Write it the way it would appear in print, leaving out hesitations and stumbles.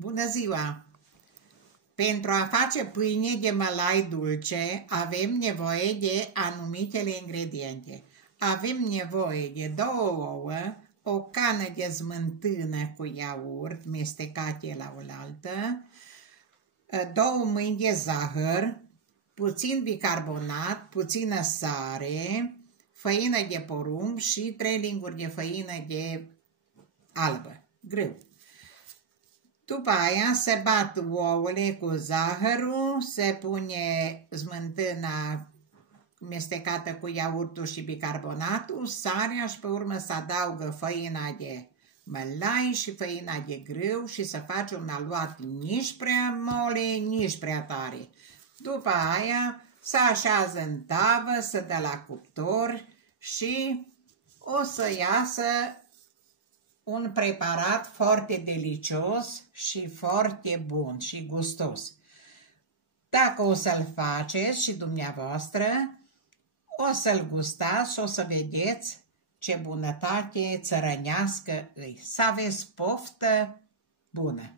Bună ziua! Pentru a face pâine de mălai dulce avem nevoie de anumitele ingrediente. Avem nevoie de 2 ouă, o cană de smântână cu iaurt mestecate la oaltă, 2 mâini de zahăr, puțin bicarbonat, puțină sare, făină de porumb și 3 linguri de făină de albă, grâu. După aia se bat ouăle cu zahărul, se pune smântâna mestecată cu iaurtul și bicarbonatul, sarea și pe urmă se adaugă făina de mălai și făina de grâu și se face un aluat nici prea mole, nici prea tare. După aia se așează în tavă, se dă la cuptor și o să iasă un preparat foarte delicios și foarte bun și gustos. Dacă o să-l faceți și dumneavoastră, o să-l gustați și o să vedeți ce bunătate țărănească îi. Să aveți poftă bună!